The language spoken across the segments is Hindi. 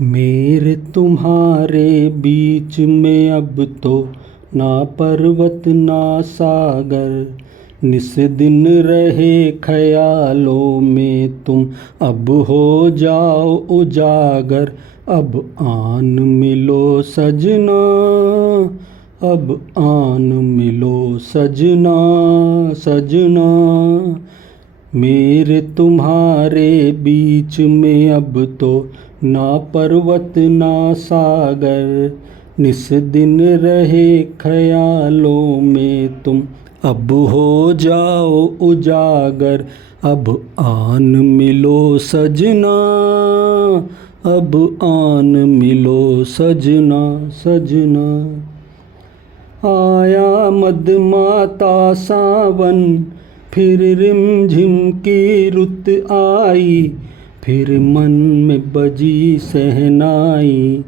मेरे तुम्हारे बीच में अब तो ना पर्वत ना सागर, निस दिन रहे ख्यालों में तुम अब हो जाओ उजागर। अब आन मिलो सजना, अब आन मिलो सजना सजना। मेरे तुम्हारे बीच में अब तो ना पर्वत ना सागर, निस दिन रहे ख्यालों में तुम अब हो जाओ उजागर। अब आन मिलो सजना, अब आन मिलो सजना सजना। आया मदमाता सावन, फिर रिमझिम की रुत आई, फिर मन में बजी सहनाई,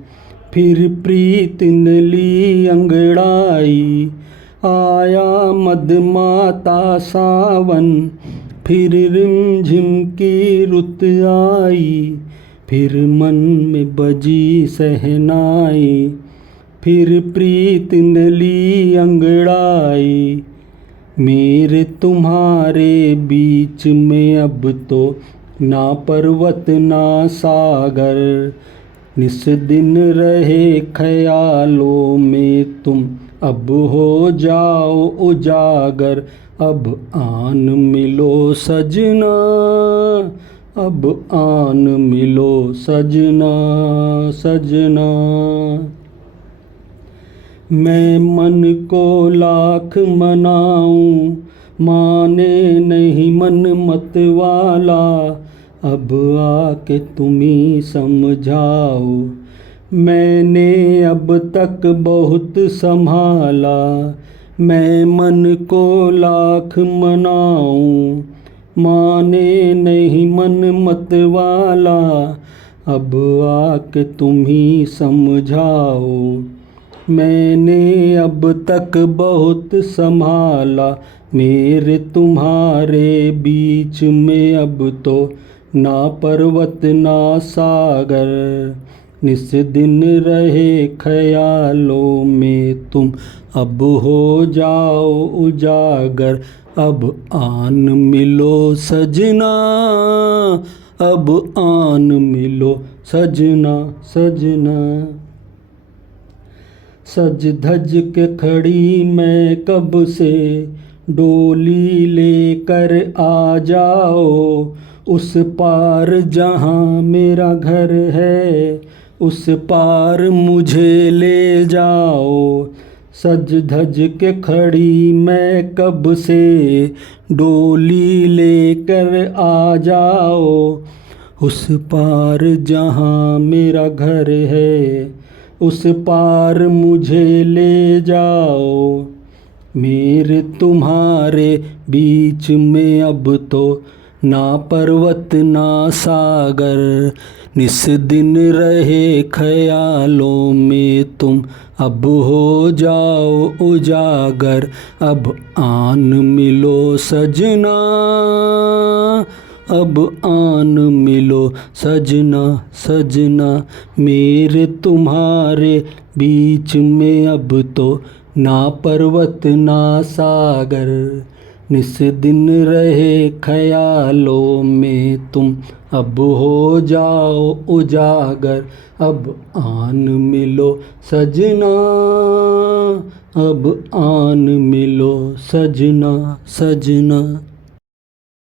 फिर प्रीत ने ली अंगड़ाई। आया मदमाता सावन, फिर रिमझिम की रुत आई, फिर मन में बजी सहनाई, फिर प्रीत ने ली अंगड़ाई। मेरे तुम्हारे बीच में अब तो ना पर्वत ना सागर, निस दिन रहे ख्यालों में तुम अब हो जाओ उजागर। अब आन मिलो सजना, अब आन मिलो सजना सजना। मैं मन को लाख मनाऊं, माने नहीं मन मत वाला, अब आके तुम ही समझाओ। मैंने अब तक बहुत संभाला, मैं मन को लाख मनाऊं, माने नहीं मन मत वाला, अब आके तुम ही समझाओ। मैंने अब तक बहुत संभाला, मेरे तुम्हारे बीच में अब तो ना पर्वत ना सागर, निस दिन रहे ख्यालों में तुम अब हो जाओ उजागर। अब आन मिलो सजना, अब आन मिलो सजना सजना। सज धज के खड़ी मैं कब से, डोली लेकर आ जाओ। उस पार जहाँ मेरा घर है, उस पार मुझे ले जाओ। सज धज के खड़ी मैं कब से, डोली लेकर आ जाओ। उस पार जहाँ मेरा घर है, उस पार मुझे ले जाओ। मेरे तुम्हारे बीच में अब तो ना पर्वत ना सागर, निस दिन रहे ख्यालों में तुम अब हो जाओ उजागर। अब आन मिलो सजना, अब आन मिलो सजना सजना। मेरे तुम्हारे बीच में अब तो ना पर्वत ना सागर, निस दिन रहे ख्यालों में तुम अब हो जाओ उजागर। अब आन मिलो सजना, अब आन मिलो सजना सजना।